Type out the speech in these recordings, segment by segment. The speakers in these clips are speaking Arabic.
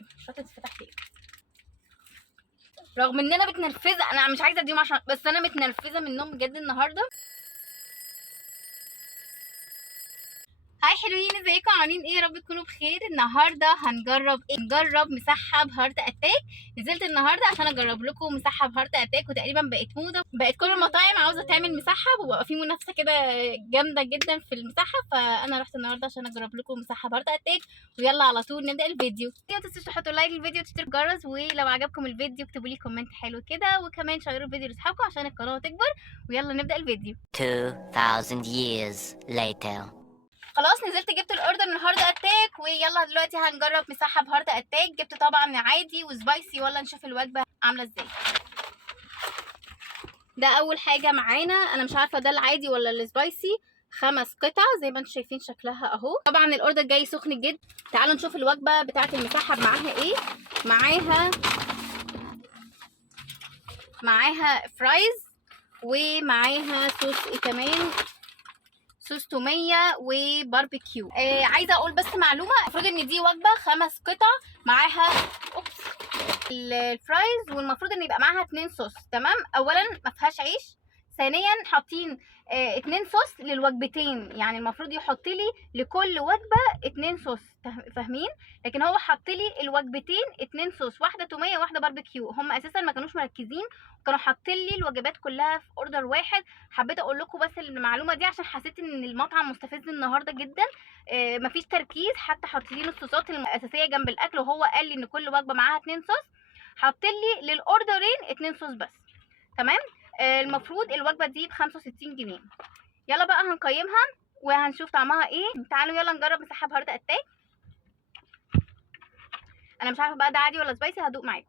مش عارفه تتفتح ليه، رغم ان انا متنرفزه. انا مش عايزه اديهم عشان بس انا متنرفزه منهم بجد النهارده. هاي حلوين، ازيكم عاملين ايه؟ يا رب تكونوا بخير. النهارده هنجرب ايه؟ نجرب مسحب هارت اتاك. نزلت النهارده عشان اجرب لكم مسحب هارت اتاك، وتقريبا بقت موضه، بقت كل المطاعم عاوزه تعمل مسحب، وبقى في منافسه كده جامده جدا في المسحب. فانا رحت النهارده عشان اجرب لكم مسحب هارت اتاك. ويلا على طول نبدا الفيديو. ما تنسوش تحطوا لايك للفيديو وتشتركوا الجرس، ولو عجبكم الفيديو اكتبوا لي كومنت حلو كده، وكمان شيروا الفيديو لاصحابكم عشان القناه تكبر. ويلا نبدا الفيديو. 2000 years later. خلاص نزلت جبت الاوردر من هارت اتاك، ويلا دلوقتي هنجرب مسحب هارت اتاك. جبت طبعا عادي وسبايسي، ولا نشوف الوجبه عامله ازاي. ده اول حاجه معانا، انا مش عارفه ده العادي ولا السبايسي. 5 قطع زي ما انتم شايفين شكلها اهو. طبعا الاوردر جاي سخن جدا. تعالوا نشوف الوجبه بتاعه المسحب معاها ايه. معاها فرايز، ومعاها صوص ايه كمان، صوص توميه وباربيكيو. عايزه اقول بس معلومه، المفروض ان دي وجبه 5 قطع معاها الفرايز، والمفروض ان يبقى معاها 2 صوص. تمام، اولا ما فيهاش عيش، ثانيا حاطين 2 صوص للوجبتين، يعني المفروض يحط لي لكل وجبه 2 صوص، فاهمين؟ لكن هو حط لي الوجبتين 2 صوص، واحده توميه واحده باربيكيو. هم اساسا ما كانوش مركزين، كانوا حاطين لي الوجبات كلها في اوردر واحد. حبيت اقول لكم بس المعلومه دي عشان حسيت ان المطعم مستفز النهارده جدا. مفيش تركيز، حتى حاطين الصوصات الاساسيه جنب الاكل، وهو قال لي ان كل وجبه معاها 2 صوص. حاطين لي للاوردرين 2 صوص بس. تمام. المفروض الوجبه دي ب 65 جنيه. يلا بقى هنقيمها وهنشوف طعمها ايه. تعالوا يلا نجرب مسحب هارت اتاك. انا مش عارفه بقى ده عادي ولا سبايسي، هدوق معاكم.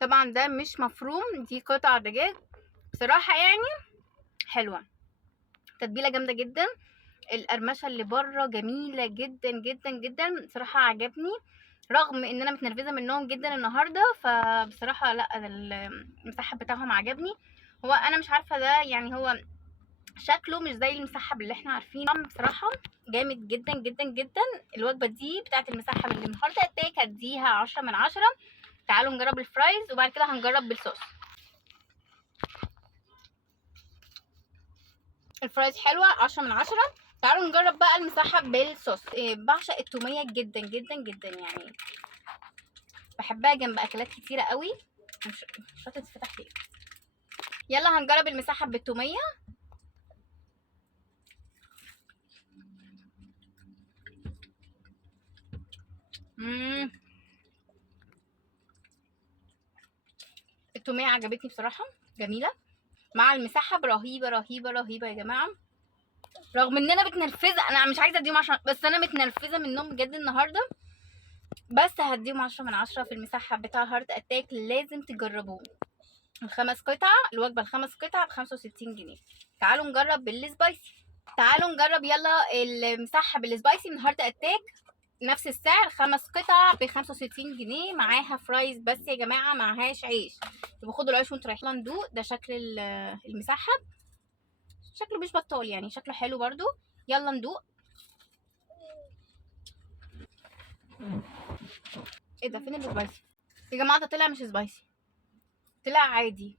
طبعا ده مش مفروم، دي قطع دجاج. بصراحه يعني حلوه، تتبيله جامده جدا. القرمشه اللي بره جميله جدا جدا جدا، بصراحه عجبني، رغم ان انا متنرفزه منهم جدا النهارده. فبصراحه لا، المسحب بتاعهم عجبني. هو انا مش عارفه ده يعني، هو شكله مش زي المسحب اللي احنا عارفينه. بصراحه جامد جدا جدا جدا. الوجبه دي بتاعه المسحب اللي من هارت اتاك هديها 10/10. تعالوا نجرب الفرايز وبعد كده هنجرب بالصوص. الفرايز حلوه 10/10. تعالوا نجرب بقى المسحب بالصوص. بعشق التوميه جدا جدا جدا، يعني بحبها جنب اكلات كتيره قوي. مش هتتفتح ليه. يلا هنجرب المسحب بالتوميه. التوميه عجبتني بصراحه، جميله مع المسحب، رهيبه رهيبه رهيبه يا جماعه. رغم ان انا متنرفزه، انا مش عايزه اديهم 10 بس انا متنرفزه منهم بجد النهارده. بس هديهم 10/10 في المسحب بتاع هارت اتاك، لازم تجربوه. ال5 قطع، الوجبه ال5 قطع ب 65 جنيه. تعالوا نجرب بالسبايسي. تعالوا نجرب يلا المسحب السبايسي من هارت اتاك. نفس السعر، 5 قطع ب 65 جنيه، معاها فرايز بس يا جماعه، معهاش عيش. يبقى خدوا العيش وانتوا رايحين. ندوق. ده شكل المسحب، شكله مش بطال يعني، شكله حلو برضو. يلا ندوق. ايه ده؟ فين السبايسي يا جماعه؟ ده طلع مش سبايسي، طلع عادي.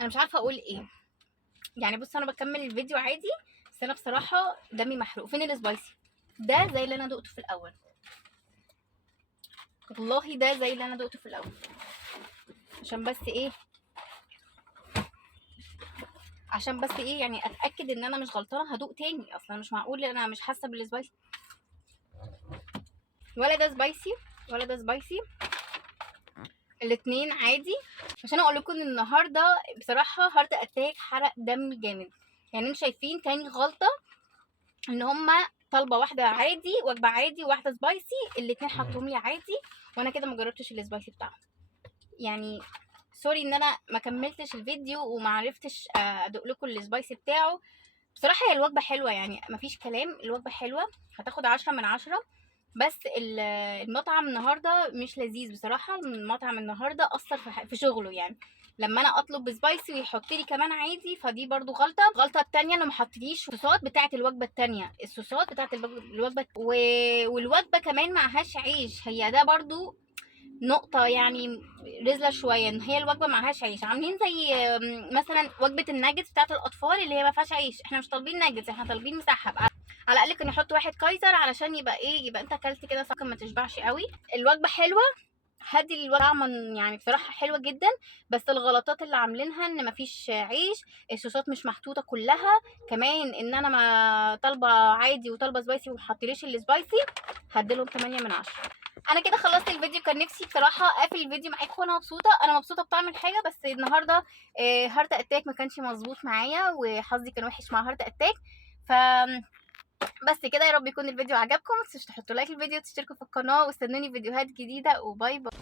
انا مش عارفه اقول ايه يعني. بص انا بكمل الفيديو عادي، بس انا بصراحه دمي محروق. فين السبايسي؟ ده زي اللي انا دقته في الاول، والله ده زي اللي انا دقته في الاول. عشان بس ايه، يعني اتاكد ان انا مش غلطانه، هدوق تاني. اصلا مش معقول انا مش حاسه بالسبايسي. ولا ده سبايسي ولا ده سبايسي، الاتنين عادي. عشان اقول لكم ان النهارده بصراحه هارت اتاك حرق دم جامد. يعني انتوا شايفين تاني غلطه، ان هما طالبه واحده عادي، وجبه عادي، وواحده سبايسي، الاتنين حطوهم لي عادي، وانا كده ما جربتش السبايسي بتاعهم. يعني سوري ان انا ما كملتش الفيديو وما عرفتش ادوق لكم السبايسي بتاعه. بصراحه هي الوجبه حلوه يعني، مفيش كلام، الوجبه حلوه، هتاخد 10/10. بس المطعم النهارده مش لذيذ بصراحه. المطعم النهارده اثر في شغله يعني. لما انا اطلب سبايسي ويحط لي كمان عادي، فدي برضو الغلطه التانية انه ما حطليش الصوصات بتاعه الوجبه التانية، الصوصات بتاعه الوجبه والوجبه كمان معهاش عيش. هي ده برضو نقطة يعني رزلة شوية، ان هي الوجبة معهاش عيش. عاملين زي مثلا وجبة الناجتس بتاعت الأطفال اللي هي ما فيهاش عيش. احنا مش طالبين ناجتس، احنا طالبين مسحب. على الأقل كان يحط واحد كايزر علشان يبقى ايه، يبقى انت اكلت كده صح، ما تشبعش قوي. الوجبة حلوة، هدي الوجبة طعما يعني بصراحة حلوة جدا، بس الغلطات اللي عاملينها ان مفيش عيش، الصوصات مش محطوطة كلها، كمان ان انا ما طالبة عادي وطالبة سبايسي ومحطليش السبايسي، هديلهم 8 من 10. انا كده خلصت الفيديو. كان نفسي بصراحه اقفل الفيديو معاكم وانا مبسوطه، انا مبسوطه بطعم الحاجه، بس النهارده هارت اتاك ما كانش مظبوط معايا، وحظي كان وحش مع هارت اتاك. ف بس كده، يا رب يكون الفيديو عجبكم. متنسوش تحطوا لايك للفيديو وتشتركوا في القناه، واستنوني فيديوهات جديده، وباي باي.